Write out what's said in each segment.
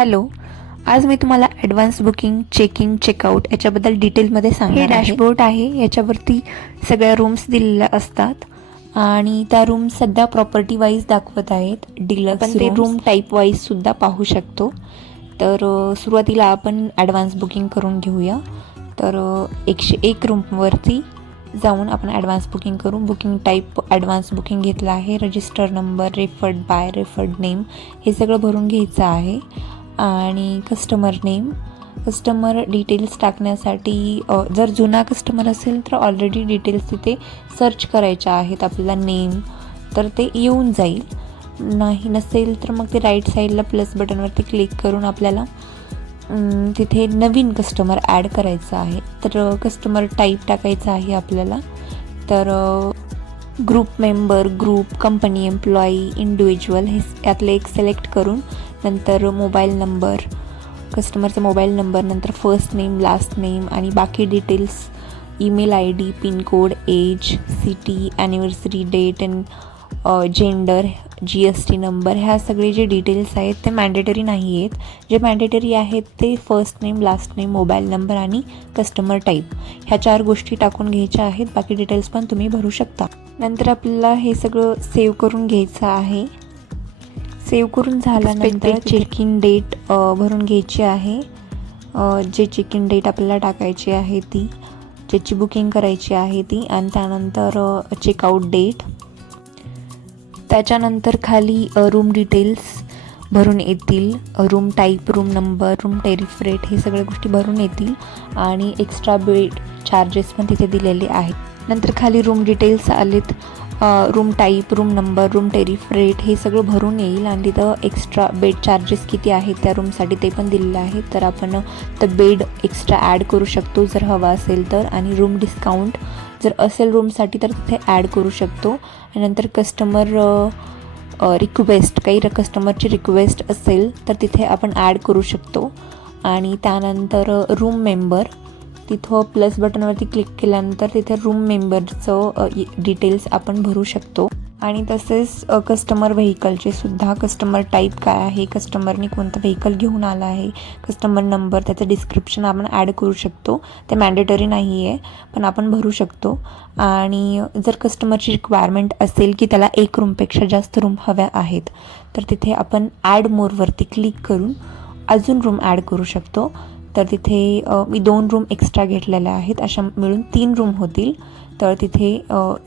Hello, आज मी तुम्हाला advance booking, checking, checkout याच्याबद्दल डिटेलमध्ये सांगणार आहे. हे डॅशबोर्ड आहे, याच्यावरती सगळ्या रूम्स दिलेल्या असतात आणि त्या रूम सध्या प्रॉपर्टी वाईज दाखवत आहेत. डिलक्स पण ते रूम टाईप वाईज सुद्धा पाहू शकतो. तर सुरुवातीला आपण ॲडव्हान्स बुकिंग करून घेऊया. तर 101 रूमवरती जाऊन आपण ॲडव्हान्स बुकिंग करू. बुकिंग टाईप ॲडव्हान्स बुकिंग घेतला आहे. Register number, referred by, referred name हे सगळं भरून घ्यायचं आहे. आणि कस्टमर नेम, कस्टमर डिटेल्स टाकण्यासाठी जर जुना कस्टमर असेल तर ऑलरेडी डिटेल्स तिथे सर्च करायच्या आहेत आपल्याला नेम, तर ते येऊन जाईल. नाही नसेल तर मग ते राईट साईडला प्लस बटनवरती क्लिक करून आपल्याला तिथे नवीन कस्टमर ॲड करायचं आहे. तर कस्टमर टाईप टाकायचं आहे आपल्याला. तर group member, group, company, employee, individual हे यातले एक सिलेक्ट करून नंतर मोबाईल नंबर, कस्टमरचा मोबाईल नंबर, नंतर फर्स्ट नेम, लास्ट नेम आणि बाकी details, email I D, pincode, age, city, anniversary date and gender, GST number, ह्या सगळे जे डिटेल्स आहेत ते मॅन्डेटरी नाही आहेत. जे मॅन्डेटरी आहेत ते first name, last name, mobile number आणि कस्टमर टाईप ह्या 4 गोष्टी टाकून घ्यायच्या आहेत. बाकी डिटेल्स पण तुम्ही भरू शकता. नंतर आपल्याला हे सगळं सेव्ह करून घ्यायचं आहे. सेव्ह करून झाल्यानंतर चेक इन डेट भरून घ्यायची आहे. जे चेक इन डेट आपल्याला टाकायची आहे ती, ज्याची बुकिंग करायची आहे ती, आणि त्यानंतर चेकआउट डेट. त्याच्यानंतर खाली रूम डिटेल्स भरून येतील. Room type, room number, room tariff rate हे सगळ्या गोष्टी भरून येतील आणि एक्स्ट्रा बेड चार्जेस पण तिथे दिलेले आहेत. नंतर खाली रूम डिटेल्स आलेत. Room type, room number, room tariff rate हे सगळं भरून येईल आणि तिथं एक्स्ट्रा बेड चार्जेस किती आहेत त्या रूमसाठी ते पण दिलेलं आहे. तर आपण तर बेड एक्स्ट्रा ॲड करू शकतो जर हवा असेल तर, आणि रूम डिस्काउंट जर असेल रूमसाठी तर तिथे ॲड करू शकतो. आणि नंतर कस्टमर रिक्वेस्ट, काही कस्टमरची रिक्वेस्ट असेल तर तिथे आपण ॲड करू शकतो. आणि त्यानंतर रूम मेंबर, तिथं प्लस बटनवरती क्लिक केल्यानंतर तिथे रूम मेंबरचं डिटेल्स आपण भरू शकतो. आणि तसेच कस्टमर व्हेकलचे सुद्धा, कस्टमर टाईप काय आहे, कस्टमरने कोणतं व्हेकल घेऊन आला आहे, कस्टमर नंबर, त्याचं डिस्क्रिप्शन आपण ॲड करू शकतो. ते मॅन्डेटरी नाही आहे पण आपण भरू शकतो. आणि जर कस्टमरची रिक्वायरमेंट असेल की त्याला 1 रूमपेक्षा जास्त रूम हव्या आहेत तर तिथे आपण ॲड मोरवरती क्लिक करून अजून रूम ॲड करू शकतो. तर तिथे मी 2 रूम एक्स्ट्रा घेतलेल्या आहेत, अशा मिळून 3 रूम होतील. तर तिथे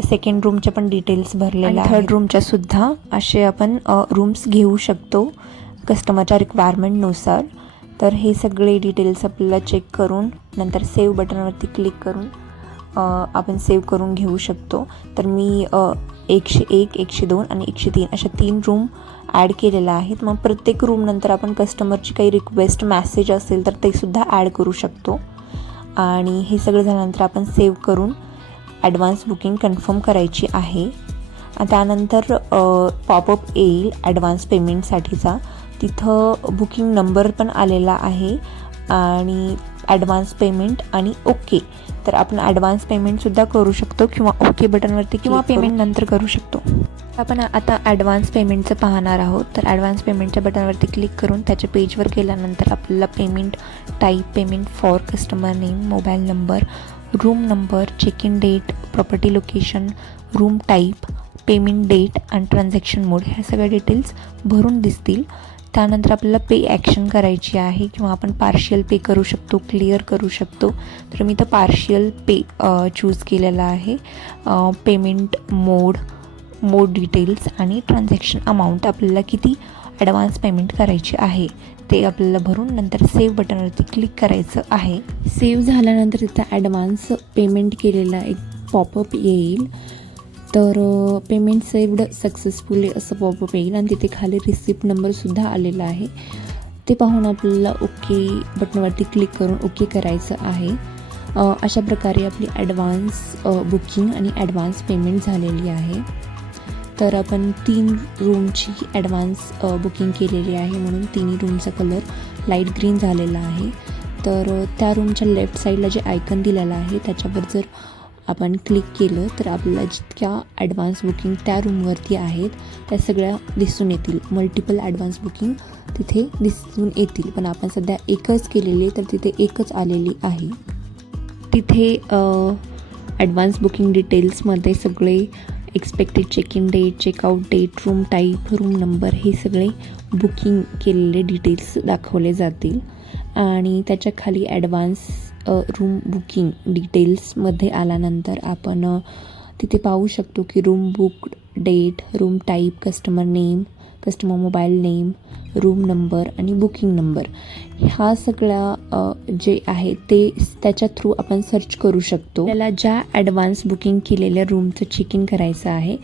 सेकंड रूमच्या पण डिटेल्स भरलेल्या आहेत. थर्ड रूमच्या सुद्धा असे आपण रूम्स घेऊ शकतो कस्टमरच्या रिक्वायरमेंटनुसार. तर हे सगळे डिटेल्स आपल्याला चेक करून नंतर सेव्ह बटनवरती क्लिक करून आपण सेव्ह करून घेऊ शकतो. तर मी 101, 102 आणि 103 अशा 3 रूम ॲड केलेल्या आहेत. मग प्रत्येक रूम नंतर आपण कस्टमरची काही रिक्वेस्ट मेसेज असेल तर ते सुद्धा ॲड करू शकतो. आणि हे सगळं झाल्यानंतर आपण सेव्ह करून ॲडव्हान्स बुकिंग कन्फर्म करायची आहे. त्यानंतर पॉपअप येईल ॲडव्हान्स पेमेंटसाठीचा. तिथं बुकिंग नंबर पण आलेला आहे आणि ॲडव्हान्स पेमेंट आणि ओके. तर आपण ॲडव्हान्स पेमेंटसुद्धा करू शकतो किंवा ओके बटनवरती किंवा पेमेंट नंतर करू शकतो. आपण आता ॲडव्हान्स पेमेंटचं पाहणार आहोत. तर ॲडव्हान्स पेमेंटच्या बटनवरती क्लिक करून त्याच्या पेजवर गेल्यानंतर आपल्याला payment type, payment for, customer name, mobile number, room number, check in date, property location, room type, payment date आणि ट्रान्झॅक्शन मोड ह्या सगळ्या डिटेल्स भरून दिसतील. त्यानंतर आपल्याला पे ॲक्शन करायची आहे किंवा आपण पार्शियल पे करू शकतो, क्लिअर करू शकतो. तर मी तर पार्शियल पे चूज केलेला आहे. पेमेंट मोड डिटेल्स आणि ट्रान्झॅक्शन अमाऊंट, आपल्याला किती ॲडव्हान्स पेमेंट करायची आहे ते आपल्याला भरून नंतर सेव्ह बटनवरती क्लिक करायचं आहे. सेव्ह झाल्यानंतर तिथं ॲडव्हान्स पेमेंट केलेला एक पॉपअप येईल. तर पेमेंट सेव्ड सक्सेसफुली असं पॉपअप येईल आणि तिथे खाली रिसिप्ट नंबरसुद्धा आलेला आहे. ते पाहून आपल्याला ओके बटनवरती क्लिक करून ओके करायचं आहे. अशा प्रकारे आपली ॲडव्हान्स बुकिंग आणि ॲडव्हान्स पेमेंट झालेली आहे. तर आपण 3 रूमची ॲडव्हान्स बुकिंग केलेली आहे म्हणून 3 रूमचा कलर लाईट ग्रीन झालेला आहे. तर त्या रूमच्या लेफ्ट साईडला जे आयकन दिलेला आहे त्याच्यावर जर आपण क्लिक केलं तर आपल्याला जितक्या ॲडव्हान्स बुकिंग त्या रूमवरती आहेत त्या सगळ्या दिसून येतील. मल्टिपल ॲडव्हान्स बुकिंग तिथे दिसून येतील, पण आपण सध्या एकच केलेली तर तिथे एकच आलेली आहे. तिथे ॲडव्हान्स बुकिंग डिटेल्समध्ये सगळे expected check in date, checkout date, room type, room number हे सगळे बुकिंग केलेले डिटेल्स दाखवले जातील. आणि त्याच्या खाली ॲडव्हान्स रूम बुकिंग डिटेल्समध्ये आल्यानंतर आपण तिथे पाहू शकतो की room booked date, room type, customer name, customer mobile name, room number आणि बुकिंग नंबर ह्या सगळ्या जे आहे ते त्याच्या थ्रू आपण सर्च करू शकतो. त्याला ज्या ॲडव्हान्स बुकिंग केलेल्या रूमचं चेक इन करायचं आहे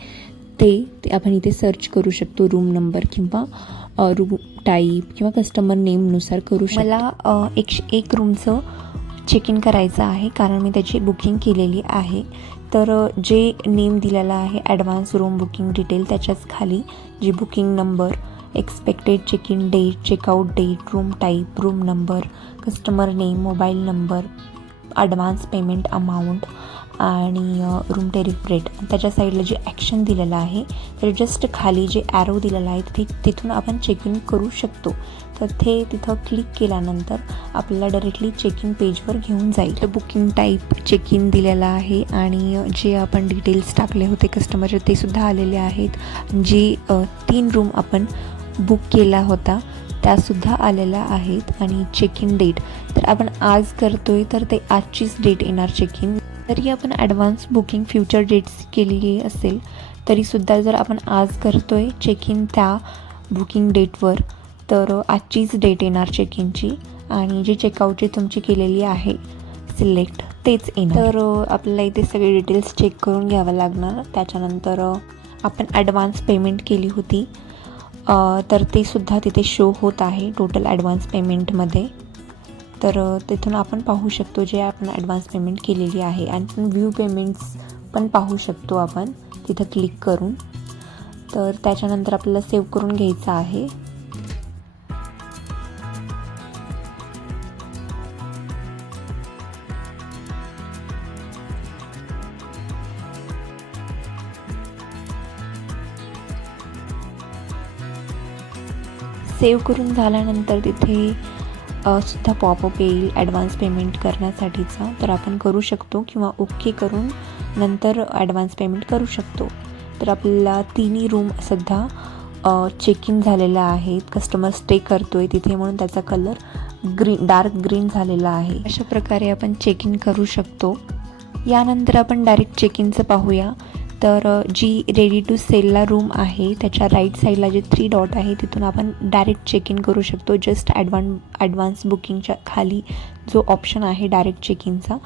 ते आपण इथे सर्च करू शकतो. रूम नंबर किंवा रूम टाईप किंवा कस्टमर नेमनुसार करू शकतो. मला 101 रूमचं चेक इन करायचं आहे कारण मी त्याची बुकिंग केलेली आहे. तर जे नेम दिलेला आहे ॲडव्हान्स रूम बुकिंग डिटेल त्याच्याच खाली जी booking number, expected check in date, checkout date, room type, room number, customer name, mobile number, advance payment amount आणि रूम टेरिफ रेट त्याच्या साईडला जे ॲक्शन दिलेलं आहे तर जस्ट खाली जे ॲरो दिलेला आहे तिथून आपण चेक इन करू शकतो. तर तिथं क्लिक केल्यानंतर आपल्याला डायरेक्टली चेक इन पेजवर घेऊन जाईल. तर बुकिंग टाईप चेक इन दिलेला आहे आणि जे आपण डिटेल्स टाकले होते कस्टमरचे ते सुद्धा आलेले आहेत. जी 3 रूम आपण बुक केला होता त्यासुद्धा आलेल्या आहेत. आणि चेक इन डेट तर आपण आज करतोय तर ते आजचीच डेट येणार चेक इन. तरी आपण ॲडव्हान्स बुकिंग फ्युचर डेट्स केलेली असेल तरीसुद्धा जर आपण आज करतोय चेक इन त्या बुकिंग डेटवर तर आजचीच डेट येणार चेक इनची आणि जी चेकआउटची तुमची केलेली आहे सिलेक्ट तेच येणार. तर आपल्याला इथे सगळे डिटेल्स चेक करून घ्यावं लागणार. त्याच्यानंतर आपण ॲडव्हान्स पेमेंट केली होती तर ते सुद्धा तिथे शो होत आहे टोटल ॲडव्हान्स पेमेंटमध्ये. तर तिथून आपण पाहू शकतो जे आपण ॲडव्हान्स पेमेंट केलेली आहे. आणि व्ह्यू पेमेंट्स पण पाहू शकतो आपण तिथं क्लिक करून. तर त्याच्यानंतर आपल्याला सेव्ह करून घ्यायचं आहे. सेव्ह करून झाल्यानंतर तिथे सुद्धा पॉपअप येईल ॲडव्हान्स पेमेंट करण्यासाठीचा. तर आपण करू शकतो किंवा ओके करून नंतर ॲडव्हान्स पेमेंट करू शकतो. तर आपल्याला 3 रूम सुद्धा चेक इन झालेला आहे. कस्टमर स्टे करतो आहे तिथे म्हणून त्याचा कलर डार्क ग्रीन झालेला आहे. अशा प्रकारे आपण चेक इन करू शकतो. यानंतर आपण डायरेक्ट चेक इनचं पाहूया. तर जी रेडी टू सेलला रूम आहे त्याच्या राईट साईडला जे 3 डॉट आहे तिथून आपण डायरेक्ट चेक इन करू शकतो. जस्ट ॲडव्हान्स बुकिंगच्या खाली जो ऑप्शन आहे डायरेक्ट चेक इनचा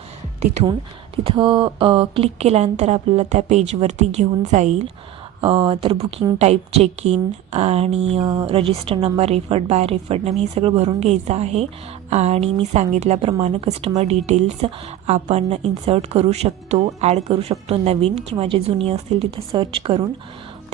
तिथं क्लिक केल्यानंतर आपल्याला त्या पेजवरती घेऊन जाईल. तर बुकिंग टाईप चेक इन आणि register number, referred by, referred name हे सगळं भरून घ्यायचं आहे. आणि मी सांगितल्याप्रमाणे कस्टमर डिटेल्स आपण इन्सर्ट करू शकतो, ॲड करू शकतो नवीन किंवा जे जुनी असतील तिथं सर्च करून.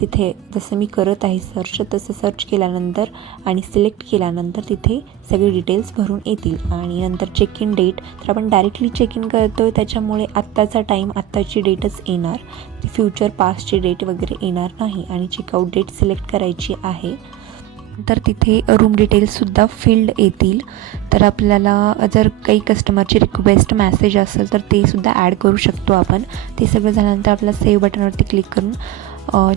तिथे जसं मी करत आहे सर्च तसं सर्च केल्यानंतर आणि सिलेक्ट केल्यानंतर तिथे सगळे डिटेल्स भरून येतील. आणि नंतर चेक इन डेट तर आपण डायरेक्टली चेक इन करतो आहे त्याच्यामुळे आत्ताचा टाईम आत्ताची डेटच येणार, फ्युचर पास्टची डेट वगैरे येणार नाही. आणि चेकआउट डेट सिलेक्ट करायची आहे. तर तिथे रूम डिटेल्ससुद्धा फिल्ड येतील. तर आपल्याला जर काही कस्टमरची रिक्वेस्ट मेसेज असेल तर ते सुद्धा ॲड करू शकतो आपण. ते सगळं झाल्यानंतर आपल्याला सेव्ह बटनवरती क्लिक करून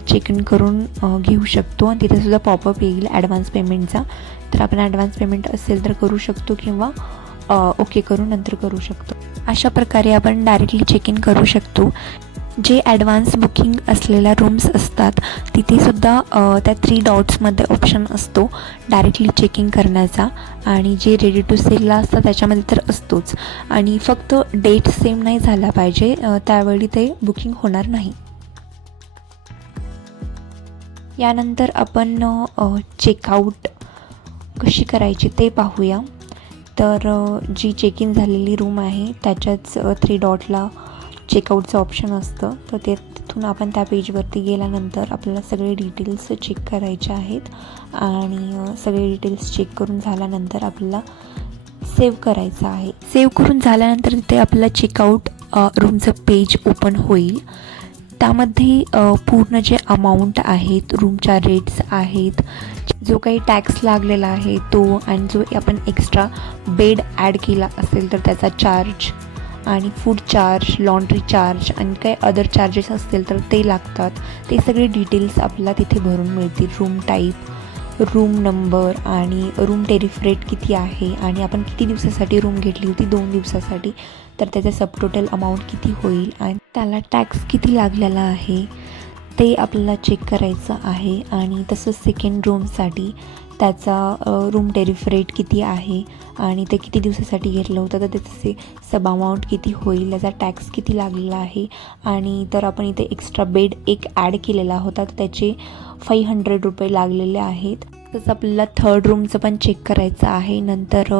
चेक इन करून घेऊ शकतो. आणि तिथेसुद्धा पॉपअप येईल ॲडव्हान्स पेमेंटचा. तर आपण ॲडव्हान्स पेमेंट असेल तर करू शकतो किंवा ओके करून नंतर करू शकतो. अशा प्रकारे आपण डायरेक्टली चेक इन करू शकतो. जे ॲडव्हान्स बुकिंग असलेल्या रूम्स असतात तिथेसुद्धा त्या 3 डॉट्समध्ये ऑप्शन असतो डायरेक्टली चेकिंग करण्याचा. आणि जे रेडी टू सेलला असतात त्याच्यामध्ये तर असतोच. आणि फक्त डेट सेम नाही झाला पाहिजे त्यावेळी ते बुकिंग होणार नाही. यानंतर आपण चेकआउट कशी करायची ते पाहूया. तर जी चेक इन झालेली रूम आहे त्याच्याच 3 डॉटला चेकआउटचं ऑप्शन असतं. तर तिथून आपण त्या पेजवरती गेल्यानंतर आपल्याला सगळे डिटेल्स चेक करायचे आहेत. आणि सगळे डिटेल्स चेक करून झाल्यानंतर आपल्याला सेव्ह करायचं आहे. सेव्ह करून झाल्यानंतर तिथे आपल्याला चेकआउट रूमचं पेज ओपन होईल. त्यामध्ये पूर्ण जे अमाऊंट आहेत, रूमच्या रेट्स आहेत, जो काही टॅक्स लागलेला आहे तो, आणि जो आपण एक्स्ट्रा बेड ॲड केला असेल तर त्याचा चार्ज, आणि फूड चार्ज, लॉन्ड्री चार्ज, आणि काही अदर चार्जेस असतील तर ते लागतात. ते सगळे डिटेल्स आपल्याला तिथे भरून मिळतील. रूम टाईप, रूम नंबर, आणि रूम टेरिफ रेट किती आहे, आणि आपण किती दिवसासाठी रूम घेतली होती, 2 दिवसासाठी, तर त्याचं सबटोटल अमाऊंट किती होईल, आणि त्याला टॅक्स किती लागलेला आहे ते आपल्याला चेक करायचं आहे. आणि तसंच सेकंड रूमसाठी त्याचा रूम टेरिफ रेट किती आहे, आणि ते किती दिवसासाठी घेतलं होतं तर त्याचे सब अमाऊंट किती होईल, त्याचा टॅक्स किती लागलेला आहे. आणि तर आपण इथे एक्स्ट्रा बेड एक ॲड केलेला होता तर त्याचे 500 रुपये लागलेले आहेत. तसंच आपल्याला थर्ड रूमचं पण चेक करायचं आहे. नंतर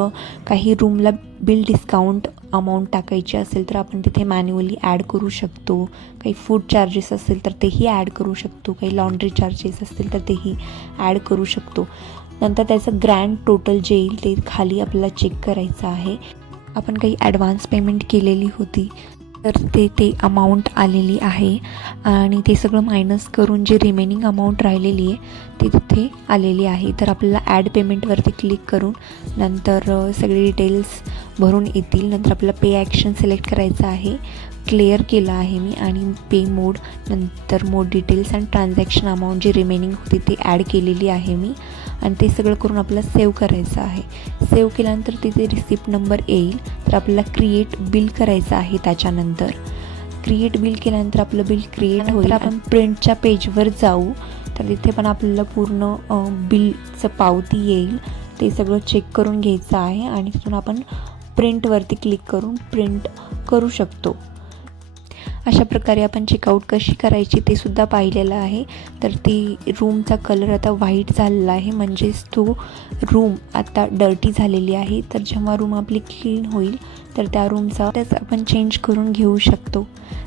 काही रूमला बिल डिस्काउंट अमाऊंट टाकायची असेल तर आपण तिथे मॅन्युअली ॲड करू शकतो. काही फूड चार्जेस असेल तर तेही ॲड करू शकतो. काही लॉन्ड्री चार्जेस असतील तर तेही ॲड करू शकतो. नंतर त्याचं ग्रँड टोटल जे येईल ते खाली आपल्याला चेक करायचं आहे. आपण काही ॲडव्हान्स पेमेंट केलेली होती तर ते अमाऊंट आलेली आहे, आणि ते सगळं मायनस करून जे रिमेनिंग अमाऊंट राहिलेली आहे ते तिथे आलेली आहे. तर आपल्याला ॲड पेमेंटवरती क्लिक करून नंतर सगळे डिटेल्स भरून येतील. नंतर आपल्याला पे ॲक्शन सिलेक्ट करायचं आहे. क्लिअर केलं आहे मी, आणि पे मोड, नंतर मोड डिटेल्स आणि ट्रान्झॅक्शन अमाऊंट जी रिमेनिंग होती ती ॲड केलेली आहे मी, आणि ते सगळं करून आपल्याला सेव्ह करायचं आहे. सेव्ह केल्यानंतर तिथे रिसिप्ट नंबर येईल. तर आपल्याला क्रिएट बिल करायचं आहे. त्याच्यानंतर क्रिएट बिल केल्यानंतर आपलं बिल क्रिएट होईल. आपण प्रिंटच्या पेजवर जाऊ तर तिथे पण आपल्याला पूर्ण बिलचं पावती येईल. ते सगळं चेक करून घ्यायचं आहे, आणि तिथून आपण प्रिंटवरती क्लिक करून प्रिंट करू शकतो. अशा प्रकारे आपण चेकआउट कशी करायची ते सुद्धा पाहिलेलं आहे. तर ती रूमचा कलर आता व्हाईट झालेला आहे, म्हणजेच तो रूम आता डर्टी झालेली आहे. तर जेव्हा रूम आपली क्लीन होईल तर त्या रूमचा त्याच आपण चेंज करून घेऊ शकतो.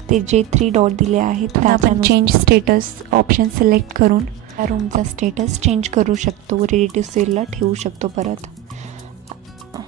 ते जे 3 डॉट दिले आहेत त्या आपण चेंज स्टेटस ऑप्शन सिलेक्ट करून त्या रूमचा स्टेटस चेंज करू शकतो. रेडी टू सेलला ठेवू शकतो परत.